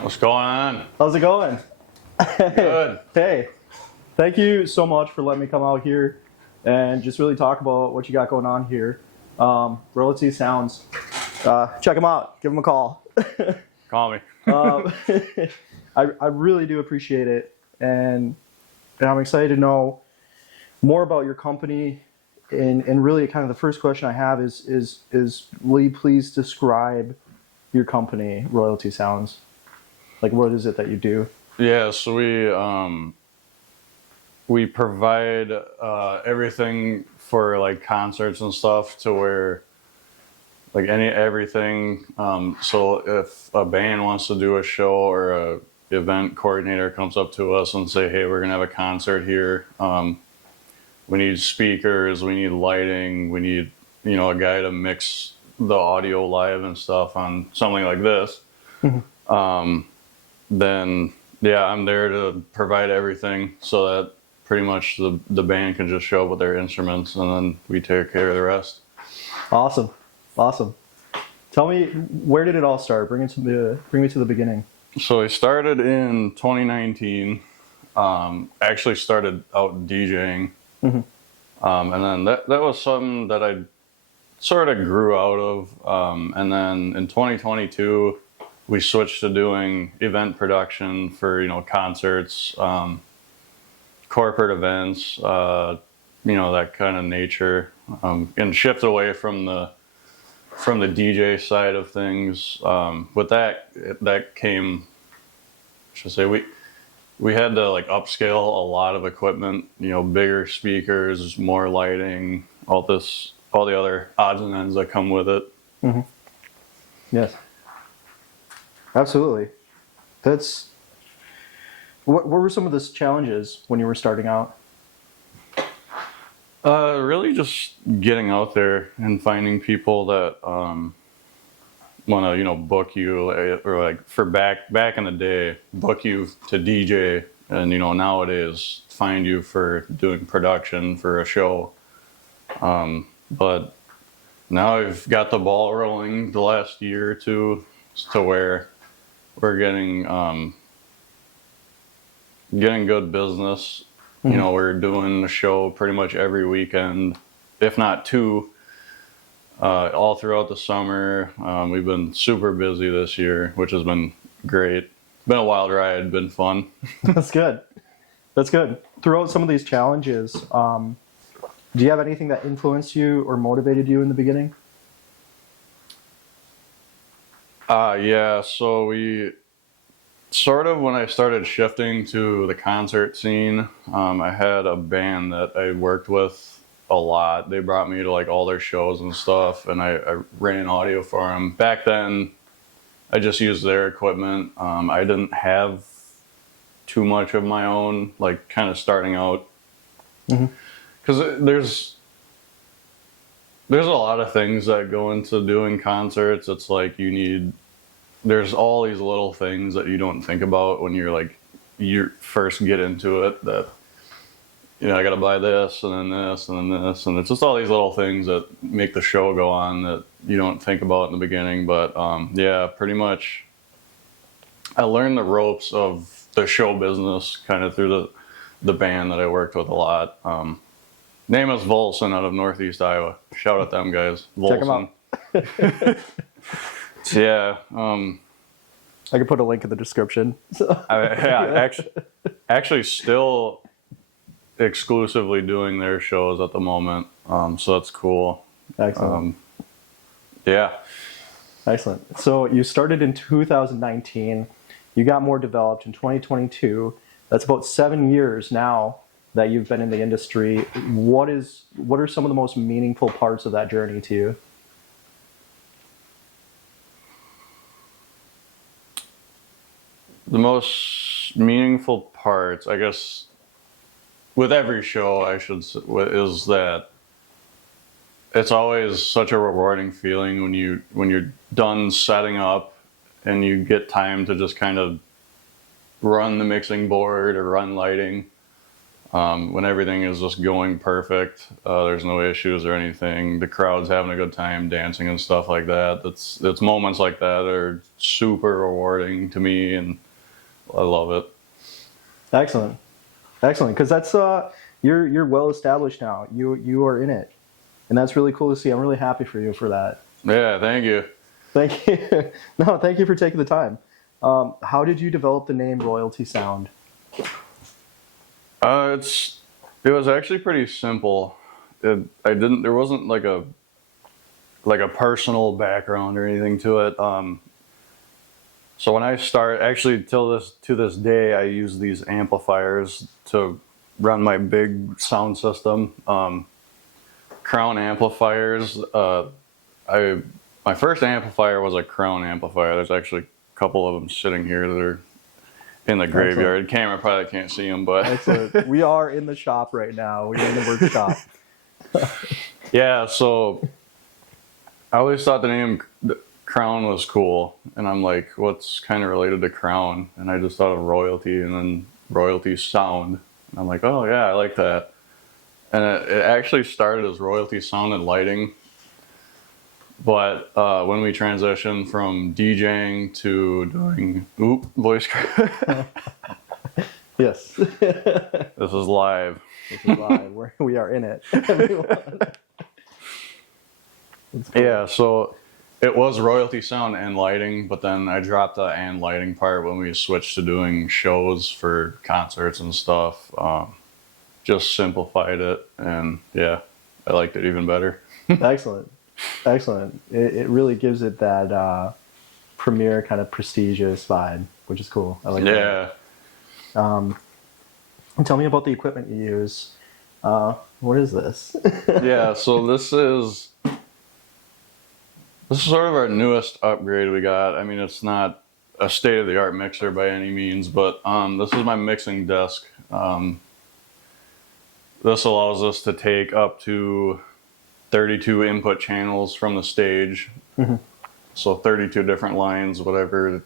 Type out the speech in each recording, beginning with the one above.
What's going on? How's it going? Good. Hey, thank you so much for letting me come out here and just really talk about what you got going on here. Royalty Sounds. Check them out. Give them a call. Call me. I really do appreciate it, and I'm excited to know more about your company. And really, kind of the first question I have is will you please describe your company, Royalty Sounds? Like, what is it that you do? Yeah, so we provide everything for like concerts and stuff to where like everything. So if a band wants to do a show or a event coordinator comes up to us and say, hey, we're gonna have a concert here. We need speakers, we need lighting, we need, a guy to mix the audio live and stuff on something like this. Then yeah, I'm there to provide everything so that pretty much the band can just show up with their instruments and then we take care of the rest. Awesome. Tell me, where did it all start? Bring me to the beginning. So I started in 2019. Actually started out DJing. And then that was something that I sort of grew out of. And then in 2022, we switched to doing event production for, concerts, corporate events, that kind of nature, and shift away from the DJ side of things. With that came, I should say, we had to like upscale a lot of equipment, bigger speakers, more lighting, all the other odds and ends that come with it. Yes, absolutely. What were some of the challenges when you were starting out? Really just getting out there and finding people that want to, book you, or like for back in the day, book you to DJ, and nowadays find you for doing production for a show. But now I've got the ball rolling the last year or two to where we're getting good business. We're doing a show pretty much every weekend, if not two, all throughout the summer. We've been super busy this year, which has been great. Been a wild ride, been fun. That's good. Throughout some of these challenges, do you have anything that influenced you or motivated you in the beginning? Yeah, so we sort of, when I started shifting to the concert scene, I had a band that I worked with a lot. They brought me to like all their shows and stuff, and I ran audio for them. Back then, I just used their equipment. I didn't have too much of my own, like kind of starting out. Because there's a lot of things that go into doing concerts. It's like there's all these little things that you don't think about when you first get into it, that I gotta buy this and then this and then this, and it's just all these little things that make the show go on that you don't think about in the beginning. But yeah, pretty much I learned the ropes of the show business kind of through the band that I worked with a lot. Name is Volson out of Northeast Iowa. Shout out them guys. Volson. Check them out. Yeah. I can put a link in the description. Actually still exclusively doing their shows at the moment. So that's cool. Excellent. Yeah. Excellent. So you started in 2019. You got more developed in 2022. That's about 7 years now that you've been in the industry. What are some of the most meaningful parts of that journey to you? The most meaningful parts, I guess, with every show, is that it's always such a rewarding feeling when you're done setting up and you get time to just kind of run the mixing board or run lighting. When everything is just going perfect, there's no issues or anything. The crowd's having a good time dancing and stuff like that. It's moments like that are super rewarding to me, and I love it. Excellent, excellent. Because that's you're well established now. You are in it, and that's really cool to see. I'm really happy for you for that. Yeah, thank you. Thank you. No, thank you for taking the time. How did you develop the name Royalty Sound? It was actually pretty simple. There wasn't like a personal background or anything to it. So when I start, actually to this day, I use these amplifiers to run my big sound system. Crown amplifiers. My first amplifier was a Crown amplifier. There's actually a couple of them sitting here that are in the graveyard. Camera probably can't see them, but Excellent. We are in the shop right now. We're in the workshop. yeah. So I always thought the name Crown was cool, and I'm like, what's kind of related to Crown? And I just thought of royalty, and then Royalty Sound. And I'm like, oh yeah, I like that. And it actually started as Royalty Sound and Lighting. But when we transitioned from DJing to doing voice, Yes. this is live. This is live. We are in it. Everyone. Cool. Yeah, so it was Royalty Sound and Lighting, but then I dropped the and lighting part when we switched to doing shows for concerts and stuff. Just simplified it, and yeah, I liked it even better. Excellent. Excellent. It really gives it that premier kind of prestigious vibe, which is cool. I like that. Yeah. Tell me about the equipment you use. What is this? Yeah, so this is sort of our newest upgrade we got. I mean, it's not a state-of-the-art mixer by any means, but this is my mixing desk. This allows us to take up to 32 input channels from the stage. Mm-hmm. So 32 different lines, whatever.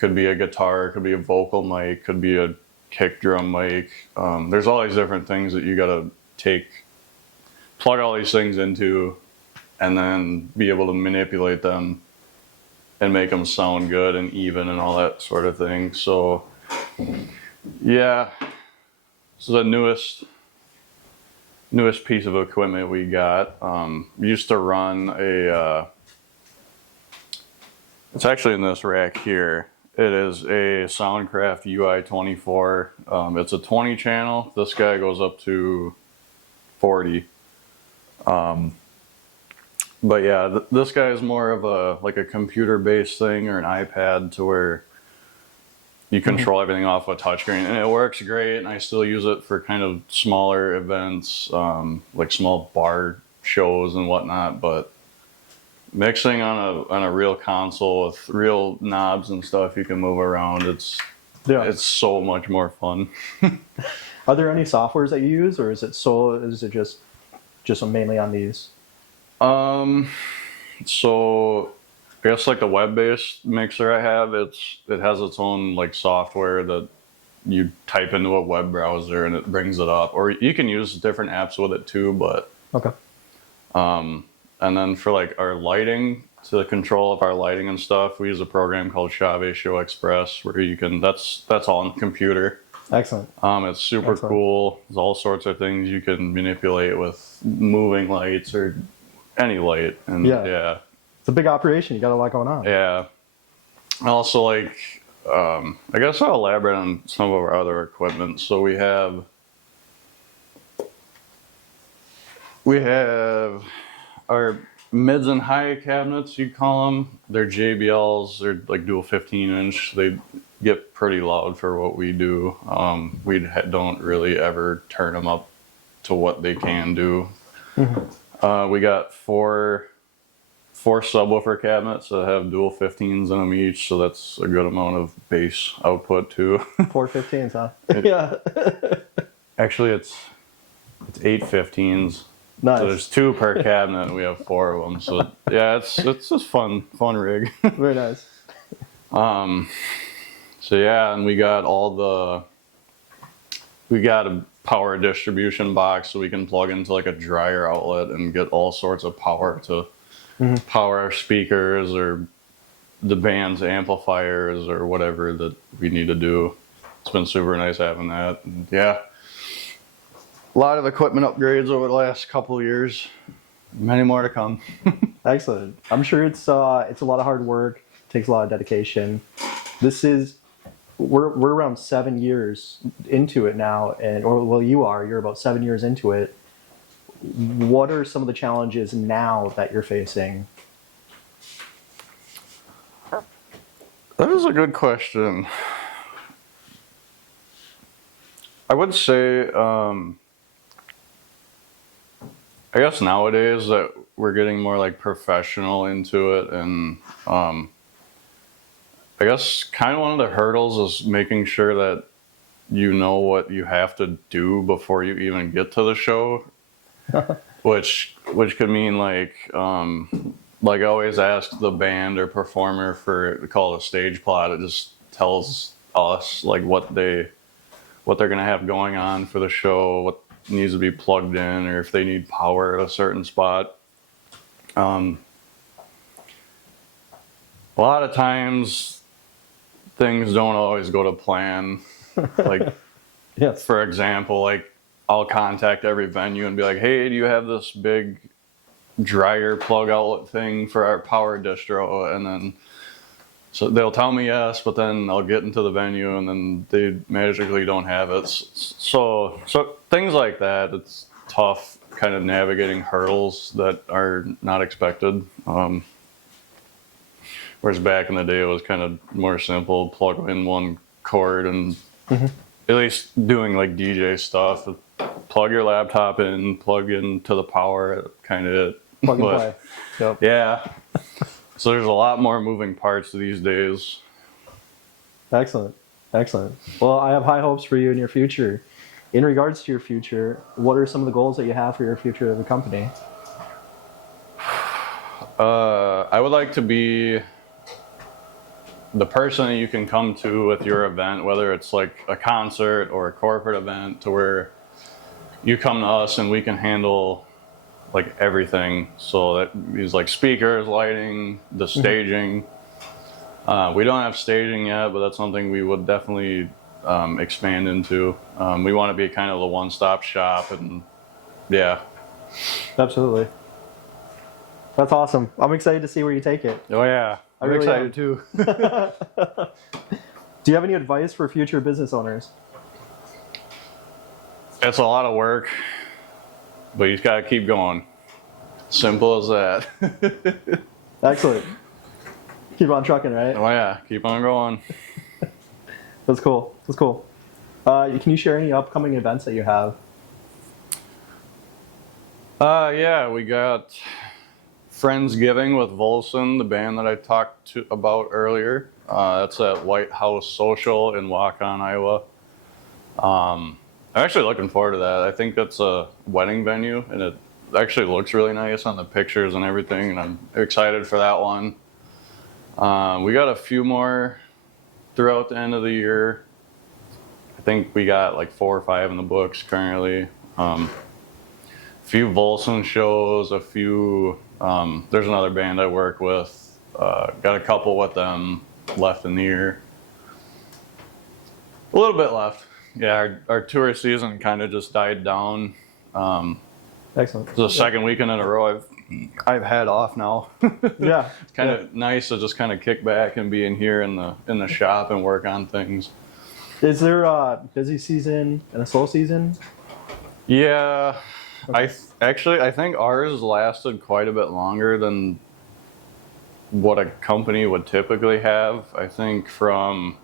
Could be a guitar, could be a vocal mic, could be a kick drum mic. There's all these different things that you gotta plug all these things into, and then be able to manipulate them and make them sound good and even and all that sort of thing. So yeah, this is the newest piece of equipment we got. We used to run it's actually in this rack here. It is a Soundcraft UI-24. It's a 20 channel. This guy goes up to 40. But yeah, this guy is more of a computer-based thing or an iPad to where you control everything off a touchscreen, and it works great. And I still use it for kind of smaller events, like small bar shows and whatnot. But mixing on a real console with real knobs and stuff you can move around, it's so much more fun. Are there any softwares that you use, or is it just mainly on these? So I guess like the web-based mixer I have, it has its own like software that you type into a web browser and it brings it up. Or you can use different apps with it too, but okay. And then for like our lighting, to control of our lighting and stuff, we use a program called Chave Show Express where you can that's all on the computer. Excellent. It's super cool. There's all sorts of things you can manipulate with moving lights or any light. And yeah. It's a big operation. You got a lot going on. Yeah. Also, like, I guess I'll elaborate on some of our other equipment. So we have our mids and high cabinets, you call them. They're JBLs. They're like dual 15-inch. They get pretty loud for what we do. We don't really ever turn them up to what they can do. Mm-hmm. We got four subwoofer cabinets that have dual 15s in them each, so that's a good amount of bass output too. 4 15s, huh? Yeah. Actually, it's 8 15s. Nice. So there's 2 per cabinet, and we have 4 of them. So yeah, it's just fun rig. Very nice. So yeah, and we got power distribution box so we can plug into like a dryer outlet and get all sorts of power to power our speakers or the band's amplifiers or whatever that we need to do. It's been super nice having that. And yeah, a lot of equipment upgrades over the last couple of years. Many more to come. Excellent. I'm sure it's a lot of hard work. Takes a lot of dedication. We're around 7 years into it now, you're about 7 years into it. What are some of the challenges now that you're facing? That is a good question. I would say, I guess nowadays that we're getting more like professional into it, and I guess kind of one of the hurdles is making sure that you know what you have to do before you even get to the show, which could mean like I always ask the band or performer for call it a stage plot. It just tells us like what they're gonna have going on for the show, what needs to be plugged in, or if they need power at a certain spot. A lot of times things don't always go to plan. Like, Yes. for example, like I'll contact every venue and be like, hey, do you have this big dryer plug outlet thing for our power distro? And then so they'll tell me yes, but then I'll get into the venue and then they magically don't have it. So things like that, it's tough kind of navigating hurdles that are not expected. Whereas back in the day, it was kind of more simple, plug in one cord and at least doing like DJ stuff, plug your laptop in, plug into the power, kind of it. Plug and play. Yep. Yeah. So there's a lot more moving parts these days. Excellent. Well, I have high hopes for you in your future. In regards to your future, what are some of the goals that you have for your future of the company? I would like to be the person that you can come to with your event, whether it's like a concert or a corporate event, to where you come to us and we can handle like everything. So that means like speakers, lighting, the staging. We don't have staging yet, but that's something we would definitely expand into. We want to be kind of the one-stop shop, and yeah. Absolutely. That's awesome. I'm excited to see where you take it. Oh yeah, I'm really excited am. too. Do you have any advice for future business owners? It's a lot of work, but you just gotta keep going. Simple as that. Excellent. Keep on trucking, right? Oh yeah, keep on going. That's cool. Can you share any upcoming events that you have? Yeah, we got Friendsgiving with Volson, the band that I talked about earlier. That's at White House Social in Waukon, Iowa. I'm actually looking forward to that. I think that's a wedding venue, and it actually looks really nice on the pictures and everything, and I'm excited for that one. We got a few more throughout the end of the year. I think we got like 4 or 5 in the books currently. A few Volson shows, a few, there's another band I work with, got a couple with them left in the year. A little bit left. Yeah, our tour season kind of just died down. Excellent. It's the second weekend in a row I've had off now. Yeah. It's kind of nice to just kind of kick back and be in here in the shop and work on things. Is there a busy season and a slow season? Yeah, Okay. I think ours lasted quite a bit longer than what a company would typically have. I think from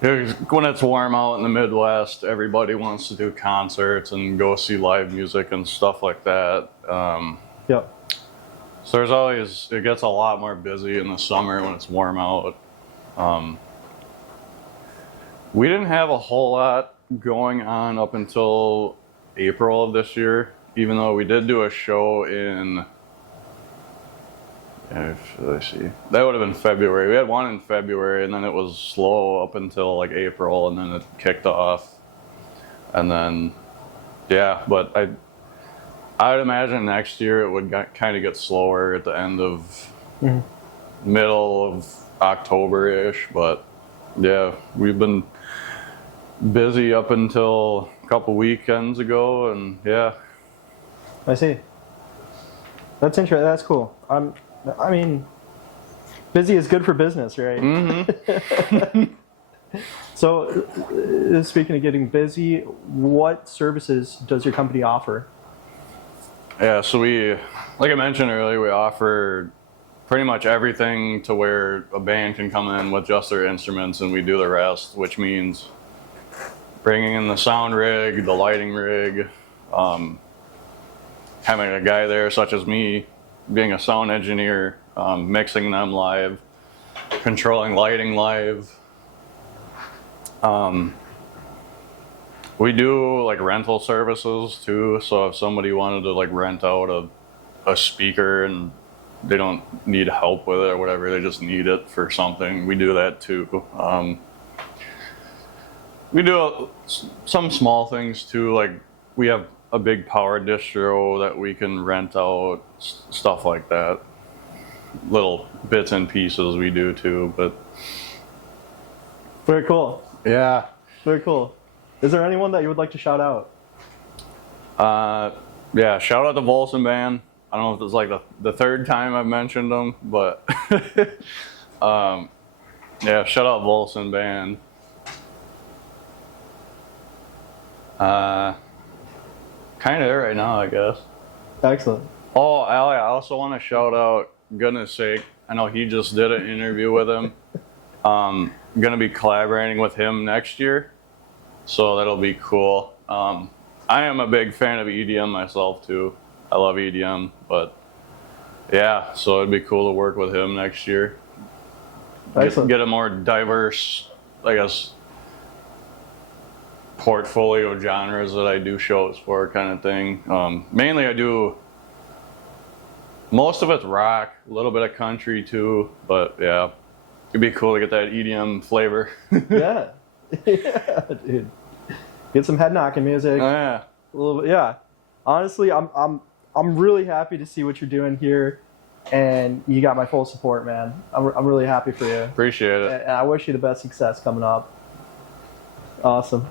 when it's warm out in the Midwest, everybody wants to do concerts and go see live music and stuff like that. Yep. So it gets a lot more busy in the summer when it's warm out. We didn't have a whole lot going on up until April of this year, even though we did do a show in, let's see, that would have been February. We had one in February, and then it was slow up until like April, and then it kicked off. And then, yeah, but I'd imagine next year it would kind of get slower at the end of middle of October-ish. But yeah, we've been busy up until a couple weekends ago, and yeah. I see. That's interesting. That's cool. I mean, busy is good for business, right? Mm-hmm. So, speaking of getting busy, what services does your company offer? Yeah, so like I mentioned earlier, we offer pretty much everything to where a band can come in with just their instruments and we do the rest, which means bringing in the sound rig, the lighting rig, having a guy there such as me, being a sound engineer, mixing them live, controlling lighting live. We do like rental services too, so if somebody wanted to like rent out a speaker and they don't need help with it or whatever, they just need it for something, we do that too. We do some small things too, like we have a big power distro that we can rent out, stuff like that. Little bits and pieces we do too, but Very cool. yeah. Very cool. Is there anyone that you would like to shout out? Yeah, shout out to Volson Band. I don't know if it's like the third time I've mentioned them, but yeah, shout out Volson Band. Kind of there right now, I guess. Excellent. Oh, Ali, I also want to shout out, goodness sake, I know he just did an interview with him. I'm going to be collaborating with him next year, so that'll be cool. I am a big fan of EDM myself too. I love EDM, but yeah, so it'd be cool to work with him next year. Excellent. Get a more diverse, I guess, portfolio genres that I do shows for, kind of thing. Mainly I do, most of it's rock, a little bit of country too, but yeah, it'd be cool to get that EDM flavor. Yeah. Yeah, dude. Get some head knocking music. Yeah. A little bit, yeah. Honestly, I'm really happy to see what you're doing here, and you got my full support, man. I'm really happy for you. Appreciate it. And I wish you the best success coming up. Awesome.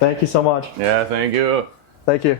Thank you so much. Yeah, thank you. Thank you.